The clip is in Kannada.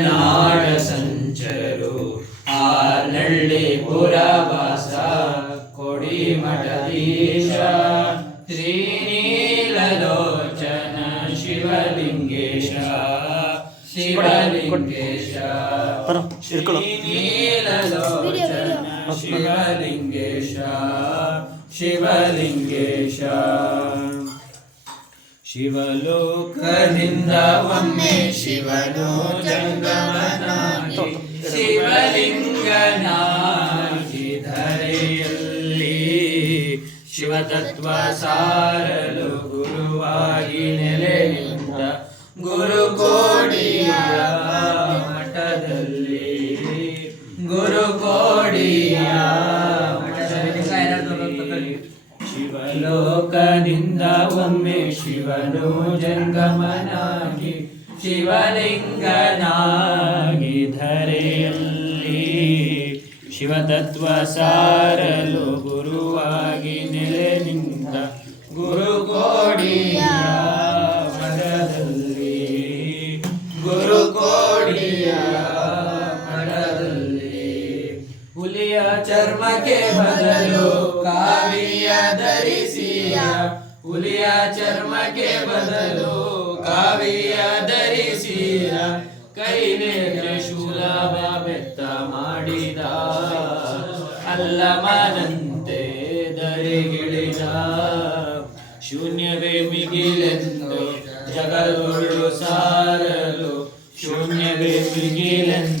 ನಾಡ ಸಂಚರು ಆರ್ನಳ್ಳಿ ಪುರವಾಸ ಕೊಡಿ ಮಠದೀಶ ಶ್ರೀನೀಲಲೋಚನ ಶಿವಲಿಂಗೇಶ ಶಿವಲಿಂಗೇಶ ಶ್ರೀನೀಲಲೋಚನ ಶಿವಲಿಂಗೇಶ ಶಿವಲಿಂಗೇಶ ಶಿವಲೋಕದಿಂದ ಒಮ್ಮೆ ಶಿವನು ಜಂಗಮನಾಗಿ ಶಿವಲಿಂಗನಾಗಿ ಧರೆಯಲ್ಲಿ ಶಿವತತ್ವ ಸಾರಲು ಗುರುವಾಗಿ ನೆಲೆಯಿಂದ ಗುರುಕೋಡಿಯ ಮಠದಲ್ಲಿ ಗುರುಕೋಡಿಯ ಶಿವಲೋಕದಿಂದ ಒಮ್ಮೆ ಶಿವನು ಜಂಗಮನಾಗಿ ಶಿವಲಿಂಗನಾಗಿ ಧರೆಯಲ್ಲಿ ಶಿವತತ್ವ ಸಾರಲು ಗುರುವಾಗಿ ನೆಲೆ ನಿಂತ ಗುರುಕೋಡಿಯ ಮಠದಲ್ಲಿ ಗುರುಕೋಡಿಯ ಮಠದಲ್ಲಿ ಹುಲಿಯ ಚರ್ಮಕ್ಕೆ ಬದಲು ಕಾವಿಯ ಧರಿಸಿಯ ಹುಲಿಯ ಚರ್ಮಕ್ಕೆ ಬದಲು ಕಾವಿಯ ಧರಿಸಿಯ ಕೈನೇತ್ರ ಶೂಲಭ ಬೆತ್ತ ಮಾಡಿದ ಅಲ್ಲಮನಂತೆ ಧರೆಗಿಳಿದ ಶೂನ್ಯವೇ ಮಿಗಿಲೆಂದು ಜಗದೊಳು ಸಾರಲು ಶೂನ್ಯವೇ ಮಿಗಿಲೆಂದು